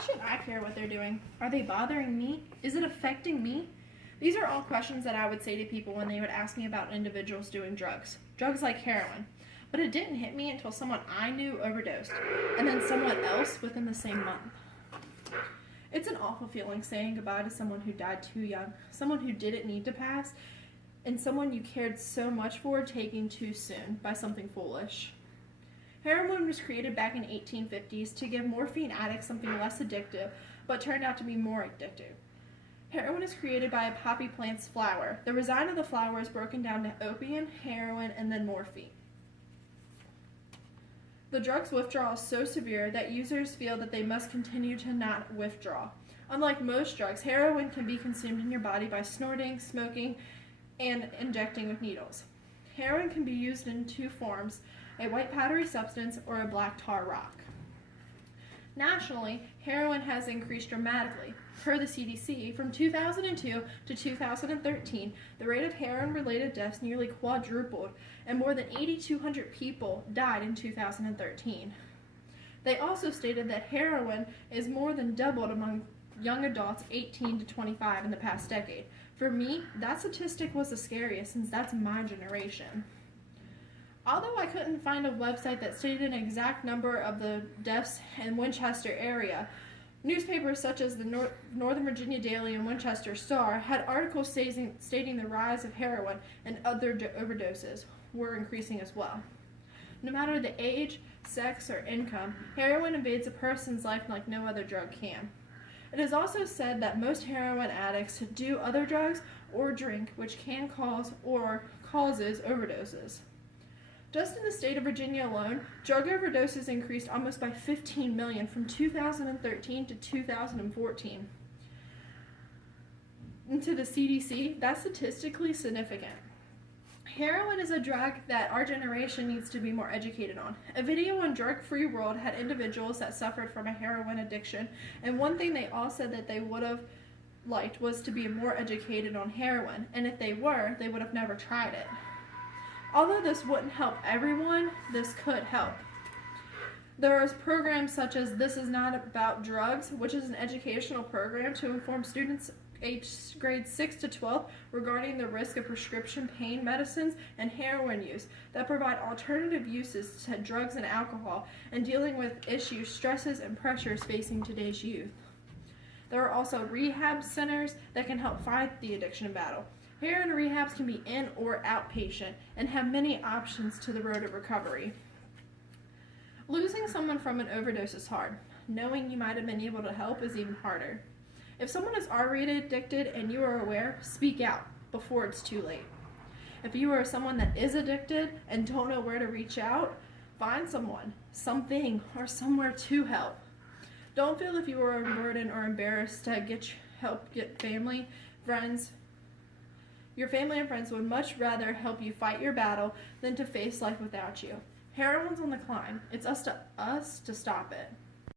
should I care what they're doing? Are they bothering me? Is it affecting me? These are all questions that I would say to people when they would ask me about individuals doing drugs. Drugs like heroin. But it didn't hit me until someone I knew overdosed, and then someone else within the same month. It's an awful feeling saying goodbye to someone who died too young, someone who didn't need to pass, and someone you cared so much for taking too soon by something foolish. Heroin was created back in the 1850s to give morphine addicts something less addictive, but turned out to be more addictive. Heroin is created by a poppy plant's flower. The resin of the flower is broken down to opium, heroin, and then morphine. The drug's withdrawal is so severe that users feel that they must continue to not withdraw. Unlike most drugs, heroin can be consumed in your body by snorting, smoking, and injecting with needles. Heroin can be used in two forms, a white powdery substance or a black tar rock. Nationally, heroin has increased dramatically. Per the CDC, from 2002 to 2013, the rate of heroin-related deaths nearly quadrupled, and more than 8,200 people died in 2013. They also stated that heroin is more than doubled among young adults 18 to 25 in the past decade. For me, that statistic was the scariest since that's my generation. Although I couldn't find a website that stated an exact number of the deaths in Winchester area, newspapers such as the Northern Virginia Daily and Winchester Star had articles stating the rise of heroin and other overdoses were increasing as well. No matter the age, sex, or income, heroin invades a person's life like no other drug can. It is also said that most heroin addicts do other drugs or drink, which can cause or causes overdoses. Just in the state of Virginia alone, drug overdoses increased almost by 15 million from 2013 to 2014. And to the CDC, that's statistically significant. Heroin is a drug that our generation needs to be more educated on. A video on Drug Free World had individuals that suffered from a heroin addiction, and one thing they all said that they would have liked was to be more educated on heroin, and if they were, they would have never tried it. Although this wouldn't help everyone, this could help. There are programs such as This Is Not About Drugs, which is an educational program to inform students aged grades 6 to 12 regarding the risk of prescription pain medicines and heroin use that provide alternative uses to drugs and alcohol and dealing with issues, stresses, and pressures facing today's youth. There are also rehab centers that can help fight the addiction battle. Heroin rehabs can be in or outpatient and have many options to the road of recovery. Losing someone from an overdose is hard. Knowing you might have been able to help is even harder. If someone is already addicted and you are aware, speak out before it's too late. If you are someone that is addicted and don't know where to reach out, find someone, something, or somewhere to help. Don't feel if you are burdened or embarrassed to get family, friends. Your family and friends would much rather help you fight your battle than to face life without you. Heroin's on the climb. It's us to stop it.